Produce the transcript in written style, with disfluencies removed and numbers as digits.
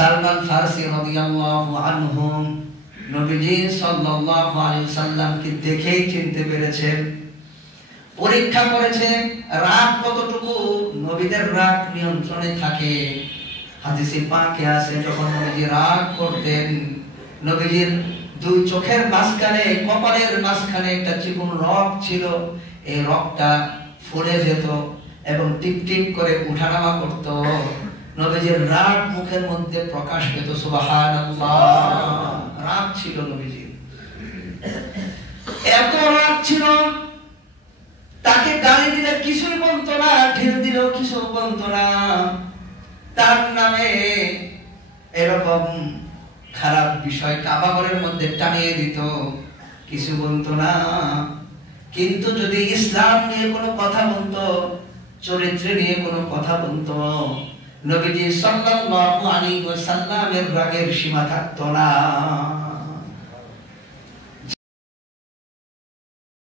সালমান ফারসি রাদিয়াল্লাহু আনহু নবীজি সাল্লাল্লাহু আলাইহি ওয়াসাল্লামকে দেখেই চিনতে পেরেছেন। পরীক্ষা করেছে রাগ কতটুকু নবীদের রাগ নিয়ন্ত্রণে থাকে। হাদিসে পাকে আছে যখন নবীজি রাগ করতেন, নবীজির দুই চোখের মাঝখানে, কপালের মাঝখানে একটা চিকন রগ ছিল, এই রগটা ফুলে যেত এবং টিপ টিপ করে উঠানামা করত। নবীজির রাগ মুখের মধ্যে প্রকাশ পেত। সুবহানাল্লাহ, রাগ ছিল নবীজির, এত রাগ ছিল, তাকে গালি দিলে কিছুই বলতো না, ঢিল দিলেও কিছু বলতো না। তার নামে এরকম খারাপ বিষয় কাবাঘরের মধ্যে টানিয়ে দিত, কিছু বলতো না। কিন্তু যদি ইসলাম নিয়ে কোনো কথা বলতো, চরিত্র নিয়ে কোনো কথা বলতো, নবীজি সাল্লাল্লাহু আলাইহি ওয়াসাল্লামের রাগের সীমা থাকতো না।